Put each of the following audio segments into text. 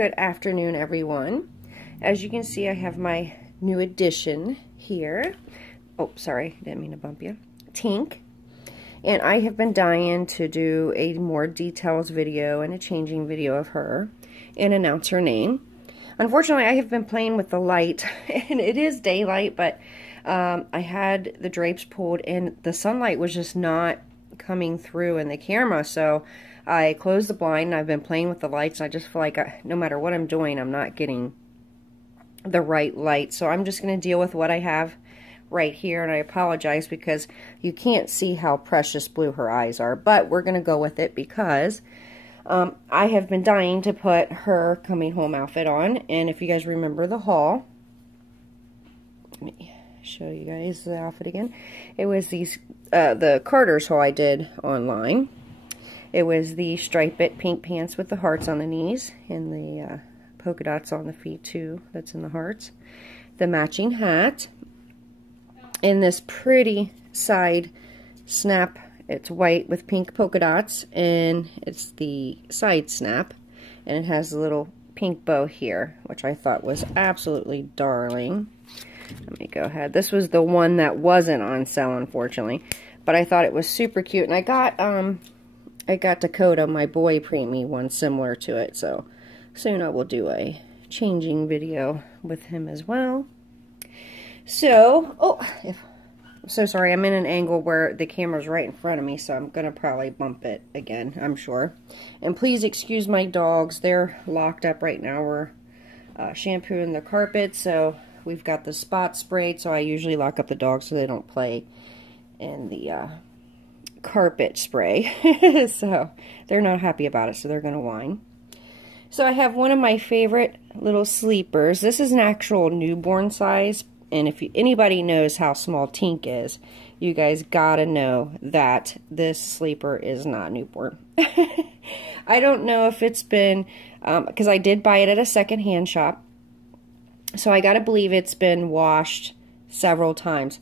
Good afternoon, everyone. As you can see, I have my new addition here. Oh, sorry, didn't mean to bump you. Tink. And I have been dying to do a more details video and a changing video of her and announce her name. Unfortunately, I have been playing with the light, and it is daylight, but I had the drapes pulled and the sunlight was just not coming through in the camera, so I closed the blind and I've been playing with the lights, and I just feel like no matter what I'm doing, I'm not getting the right light. So I'm just going to deal with what I have right here, and I apologize because you can't see how precious blue her eyes are, but we're going to go with it because I have been dying to put her coming home outfit on. And if you guys remember the haul, let me show you guys the outfit again. It was these the Carter's haul I did online. It was the striped pink pants with the hearts on the knees and the polka dots on the feet too, that's in the hearts. The matching hat and this pretty side snap. It's white with pink polka dots, and it's the side snap, and it has a little pink bow here, which I thought was absolutely darling. Let me go ahead. This was the one that wasn't on sale, unfortunately, but I thought it was super cute, and I got Dakota, my boy, preemie one similar to it, so soon I will do a changing video with him as well. So, I'm so sorry, I'm in an angle where the camera's right in front of me, so I'm going to probably bump it again, I'm sure. And please excuse my dogs, they're locked up right now. We're shampooing the carpet, so we've got the spot sprayed, so I usually lock up the dogs so they don't play in the carpet spray. So they're not happy about it, so they're going to whine. So I have one of my favorite little sleepers. This is an actual newborn size, and if anybody knows how small Tink is, you guys gotta know that this sleeper is not newborn. I don't know if it's been, because I did buy it at a secondhand shop, so I gotta believe it's been washed several times.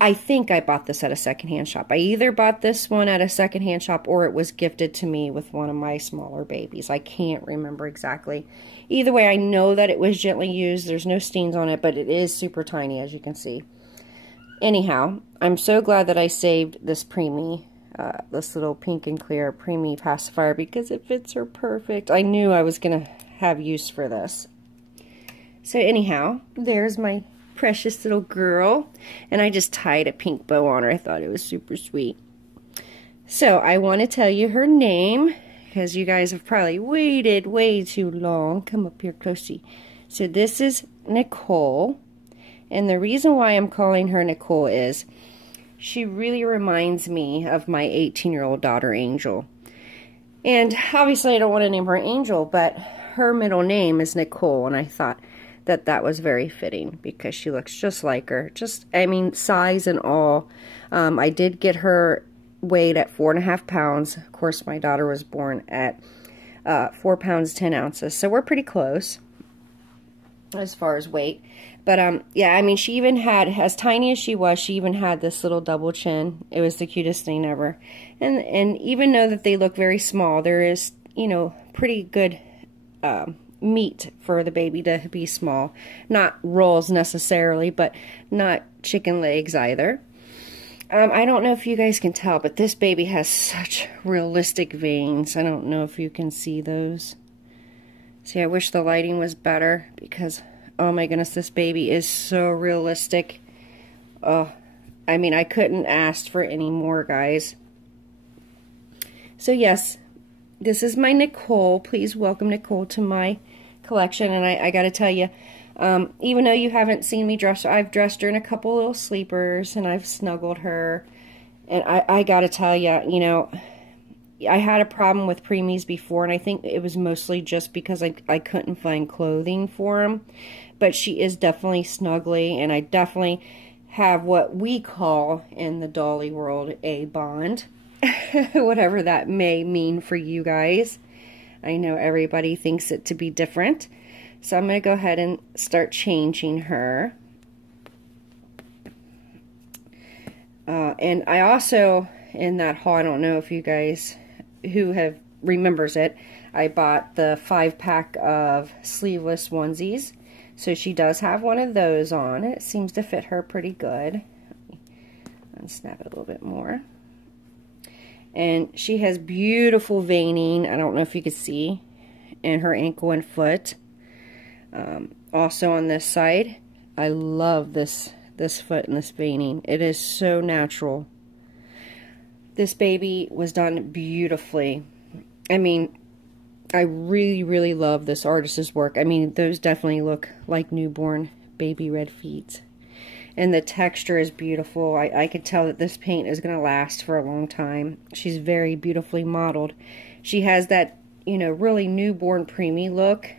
I think I bought this at a secondhand shop. I either bought this one at a secondhand shop or it was gifted to me with one of my smaller babies. I can't remember exactly. Either way, I know that it was gently used. There's no stains on it, but it is super tiny, as you can see. Anyhow, I'm so glad that I saved this preemie, this little pink and clear preemie pacifier, because it fits her perfect. I knew I was going to have use for this. So anyhow, there's my precious little girl, and I just tied a pink bow on her. I thought it was super sweet. So I want to tell you her name because you guys have probably waited way too long. Come up here closely. So this is Nicole, and the reason why I'm calling her Nicole is she really reminds me of my 18-year-old daughter Angel. And obviously I don't want to name her Angel, but her middle name is Nicole, and I thought that was very fitting because she looks just like her. Just, I mean, size and all. I did get her weighed at 4.5 pounds. Of course, my daughter was born at 4 pounds 10 ounces, so we're pretty close as far as weight. But yeah, I mean, she even had, as tiny as she was, she even had this little double chin. It was the cutest thing ever. And even though that they look very small, there is, you know, pretty good meat for the baby to be small. Not rolls necessarily, but not chicken legs either. I don't know if you guys can tell, but this baby has such realistic veins. I don't know if you can see those. See, I wish the lighting was better because, oh my goodness, this baby is so realistic. Oh, I mean, I couldn't ask for any more, guys. So yes, this is my Nicole. Please welcome Nicole to my collection. And I got to tell you, even though you haven't seen me dress her, I've dressed her in a couple little sleepers, and I've snuggled her. And I got to tell you, you know, I had a problem with preemies before, and I think it was mostly just because I couldn't find clothing for them. But she is definitely snuggly, and I definitely have what we call in the dolly world a bond. Whatever that may mean for you guys. I know everybody thinks it to be different. So I'm going to go ahead and start changing her. And I also, in that haul, I don't know if you guys who remembers it, I bought the 5-pack of sleeveless onesies. So she does have one of those on. It seems to fit her pretty good. Unsnap it a little bit more. And she has beautiful veining. I don't know if you can see. In her ankle and foot. Also on this side. I love this foot and this veining. It is so natural. This baby was done beautifully. I mean, I really, really love this artist's work. I mean, those definitely look like newborn baby red feet. And the texture is beautiful. I could tell that this paint is going to last for a long time. She's very beautifully modeled. She has that, you know, really newborn preemie look.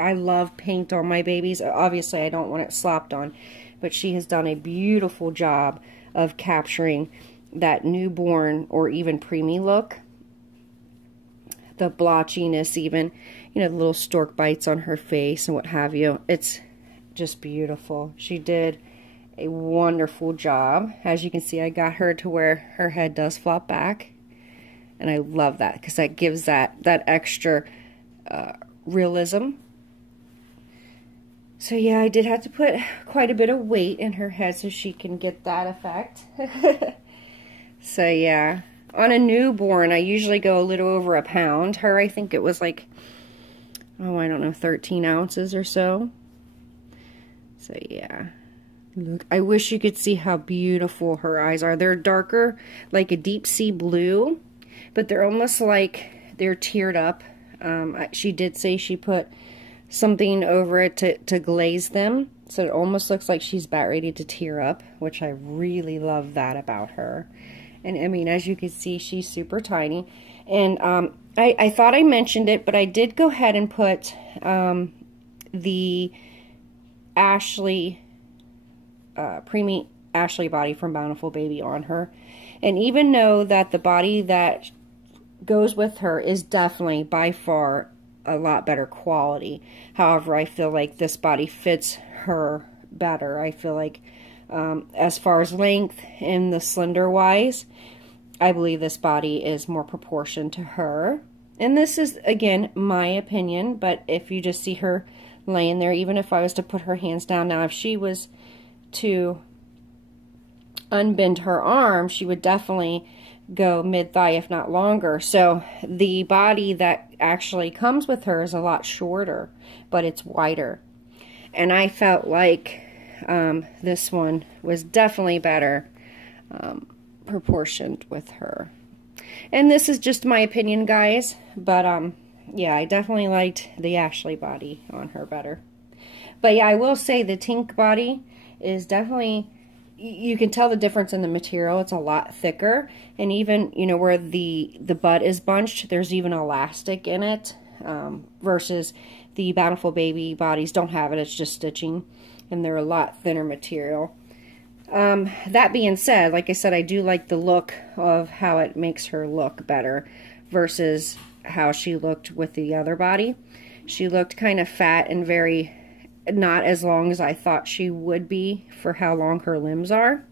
I love paint on my babies. Obviously, I don't want it slopped on. But she has done a beautiful job of capturing that newborn or even preemie look. The blotchiness even, you know, the little stork bites on her face and what have you. It's just beautiful. She did a wonderful job. As you can see, I got her to where her head does flop back. And I love that because that gives that extra realism. So yeah, I did have to put quite a bit of weight in her head so she can get that effect. So yeah, on a newborn, I usually go a little over a pound. Her, I think it was like, oh, I don't know, 13 ounces or so. So yeah, look, I wish you could see how beautiful her eyes are. They're darker, like a deep sea blue, but they're almost like they're tiered up. She did say she put something over it to glaze them, so it almost looks like she's about ready to tear up, which I really love that about her. And I mean, as you can see, she's super tiny. And I thought I mentioned it, but I did go ahead and put the Ashley, preemie Ashley body from Bountiful Baby on her. And even though that the body that goes with her is definitely by far a lot better quality, however, I feel like this body fits her better. I feel like as far as length and the slender wise, I believe this body is more proportioned to her. And this is, again, my opinion, but if you just see her laying there, even if I was to put her hands down now, if she was to unbend her arm, she would definitely go mid-thigh, if not longer. So the body that actually comes with her is a lot shorter, but it's wider. And I felt like this one was definitely better proportioned with her. And this is just my opinion, guys, but yeah, I definitely liked the Ashley body on her better. But yeah, I will say the Tink body is definitely, you can tell the difference in the material. It's a lot thicker, and even, you know, where the butt is bunched, there's even elastic in it, versus the Bountiful Baby bodies don't have it. It's just stitching, and they're a lot thinner material. That being said, like I said, I do like the look of how it makes her look better versus how she looked with the other body. She looked kind of fat and very, not as long as I thought she would be for how long her limbs are.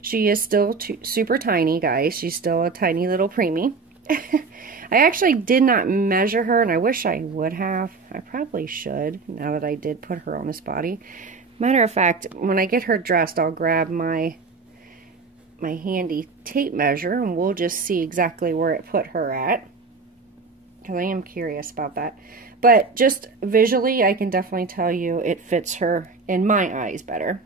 She is still super tiny, guys. She's still a tiny little preemie. I actually did not measure her, and I wish I would have. I probably should, now that I did put her on this body. Matter of fact, when I get her dressed, I'll grab my handy tape measure, and we'll just see exactly where it put her at, because I am curious about that. But just visually, I can definitely tell you it fits her, in my eyes, better.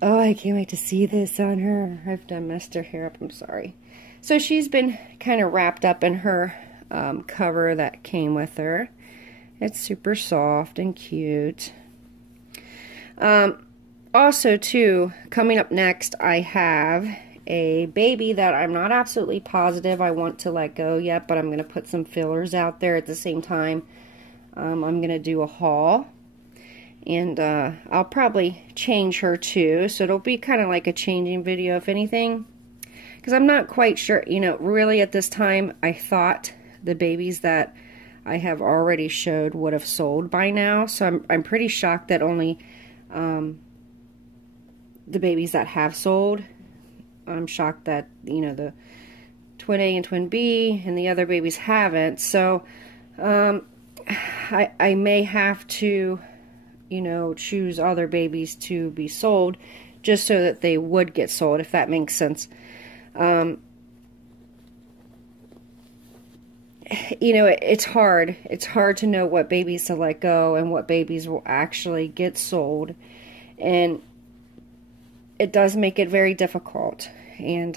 Oh, I can't wait to see this on her. I've done messed her hair up, I'm sorry. So she's been kind of wrapped up in her cover that came with her. It's super soft and cute. Also, too, coming up next, I have a baby that I'm not absolutely positive I want to let go yet, but I'm going to put some fillers out there at the same time. I'm going to do a haul, and I'll probably change her too, so it'll be kind of like a changing video, if anything, because I'm not quite sure, you know, really at this time, I thought the babies that I have already showed would have sold by now, so I'm pretty shocked that only the babies that have sold, I'm shocked that, you know, twin A and twin B, and the other babies haven't. So I may have to, you know, choose other babies to be sold just so that they would get sold, if that makes sense. You know, it's hard. It's hard to know what babies to let go and what babies will actually get sold. And it does make it very difficult. And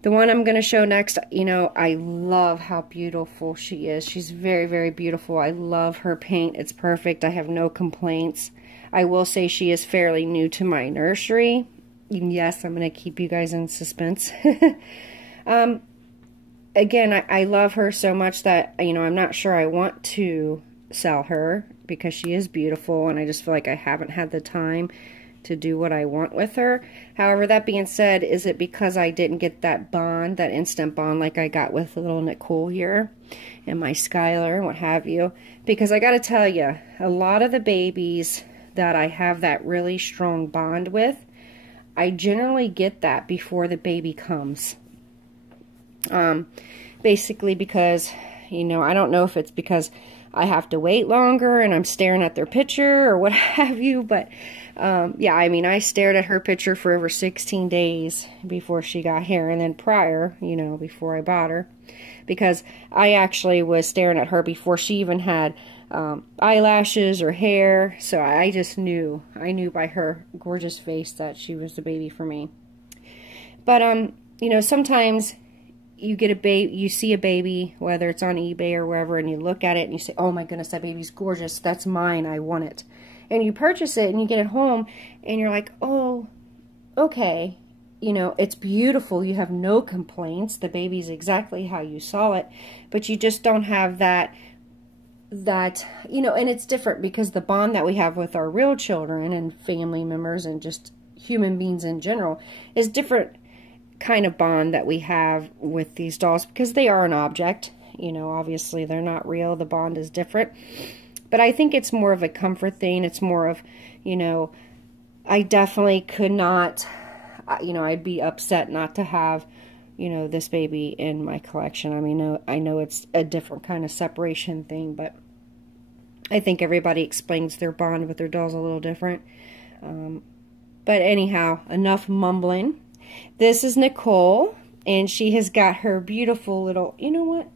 the one I'm going to show next, you know, I love how beautiful she is. She's very, very beautiful. I love her paint. It's perfect. I have no complaints. I will say she is fairly new to my nursery. Yes, I'm going to keep you guys in suspense. Again, I love her so much that, you know, I'm not sure I want to sell her because she is beautiful, and I just feel like I haven't had the time to do what I want with her. However, that being said, is it because I didn't get that bond, that instant bond like I got with little Nicole here and my Skylar and what have you? Because I got to tell you, a lot of the babies that I have that really strong bond with, I generally get that before the baby comes. Basically because, you know, I don't know if it's because I have to wait longer and I'm staring at their picture or what have you, but yeah, I mean, I stared at her picture for over 16 days before she got here, and then prior, you know, before I bought her, because I actually was staring at her before she even had eyelashes or hair. So I just knew, I knew by her gorgeous face that she was the baby for me. But you know, sometimes you get a baby, you see a baby, whether it's on eBay or wherever, and you look at it and you say, oh my goodness, that baby's gorgeous, that's mine, I want it. And you purchase it and you get it home and you're like, oh, okay, you know, it's beautiful, you have no complaints, the baby's exactly how you saw it, but you just don't have that, you know, and it's different because the bond that we have with our real children and family members and just human beings in general is different kind of bond that we have with these dolls, because they are an object, you know, obviously they're not real, the bond is different. But I think it's more of a comfort thing. It's more of, you know, I definitely could not, you know, I'd be upset not to have, you know, this baby in my collection. I mean, I know it's a different kind of separation thing, but I think everybody explains their bond with their dolls a little different. But anyhow, enough mumbling. This is Nicole, and she has got her beautiful little, you know what?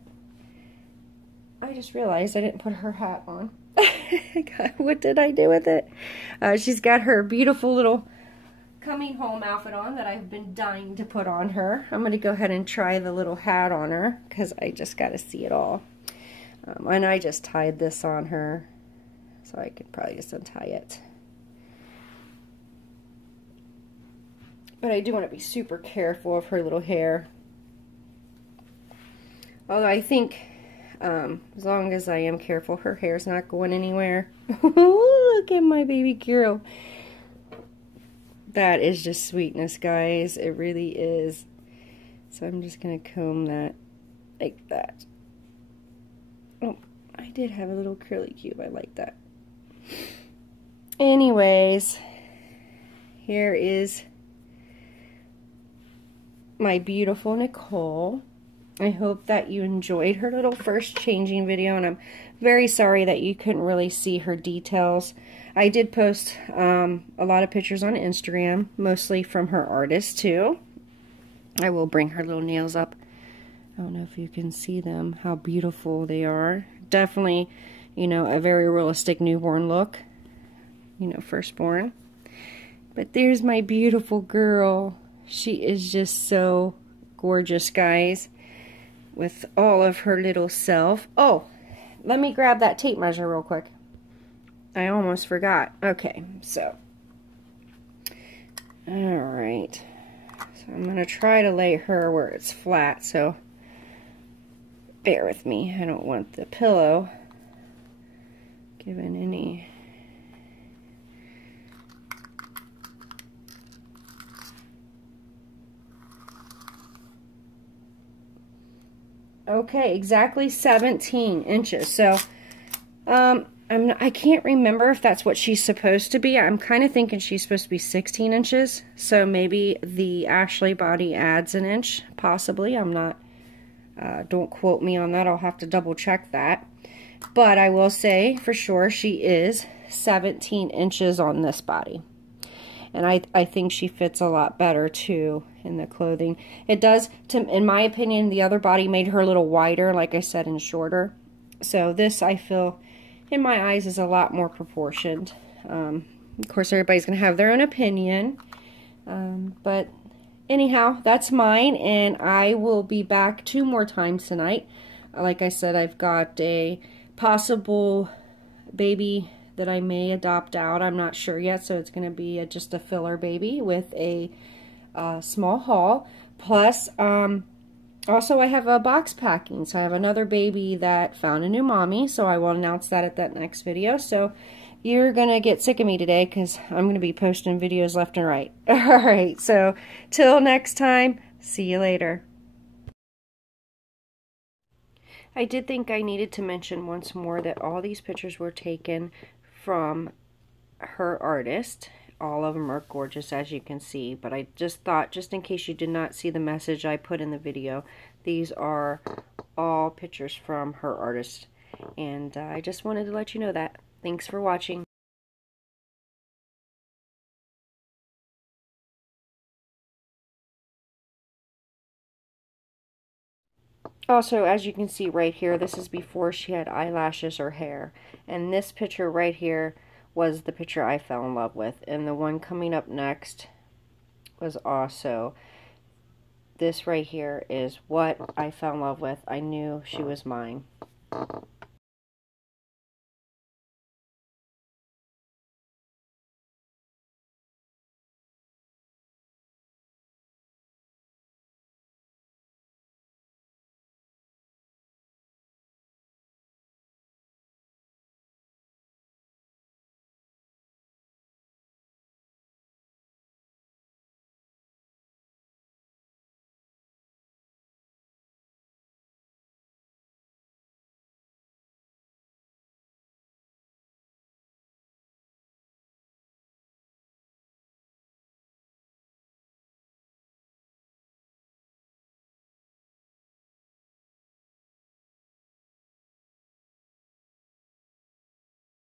I just realized I didn't put her hat on. God, what did I do with it? She's got her beautiful little coming home outfit on that I've been dying to put on her. I'm going to go ahead and try the little hat on her because I just got to see it all. And I just tied this on her, so I could probably just untie it. But I do want to be super careful of her little hair. Although I think, as long as I am careful, her hair's not going anywhere. Look at my baby girl. That is just sweetness, guys. It really is. So I'm just going to comb that like that. Oh, I did have a little curly cube. I like that. Anyways, here is my beautiful Nicole. I hope that you enjoyed her little first changing video, and I'm very sorry that you couldn't really see her details. I did post a lot of pictures on Instagram, mostly from her artist too. I will bring her little nails up. I don't know if you can see them, how beautiful they are. Definitely, you know, a very realistic newborn look, you know, firstborn. But there's my beautiful girl. She is just so gorgeous, guys, with all of her little self. Oh, let me grab that tape measure real quick. I almost forgot. Okay, so, alright. So I'm going to try to lay her where it's flat, so bear with me. I don't want the pillow giving any... Okay, exactly 17 inches. So, I can't remember if that's what she's supposed to be. I'm kind of thinking she's supposed to be 16 inches. So maybe the Ashley body adds an inch, possibly. I'm not, don't quote me on that. I'll have to double check that. But I will say for sure she is 17 inches on this body. And I think she fits a lot better too in the clothing. It does, in my opinion, the other body made her a little wider, like I said, and shorter. So this, I feel, in my eyes, is a lot more proportioned. Of course, everybody's going to have their own opinion. But anyhow, that's mine, and I will be back 2 more times tonight. Like I said, I've got a possible baby that I may adopt out. I'm not sure yet, so it's going to be just a filler baby with a small haul. Plus, also I have a box packing, so I have another baby that found a new mommy, so I will announce that at that next video. So you're going to get sick of me today because I'm going to be posting videos left and right. Alright, so till next time, see you later. I did think I needed to mention once more that all these pictures were taken from her artist. All of them are gorgeous, as you can see, but I just thought, just in case you did not see the message I put in the video, these are all pictures from her artist, and I just wanted to let you know that. Thanks for watching. Also, as you can see right here, this is before she had eyelashes or hair. And this picture right here was the picture I fell in love with. And the one coming up next was also, this right here is what I fell in love with. I knew she was mine.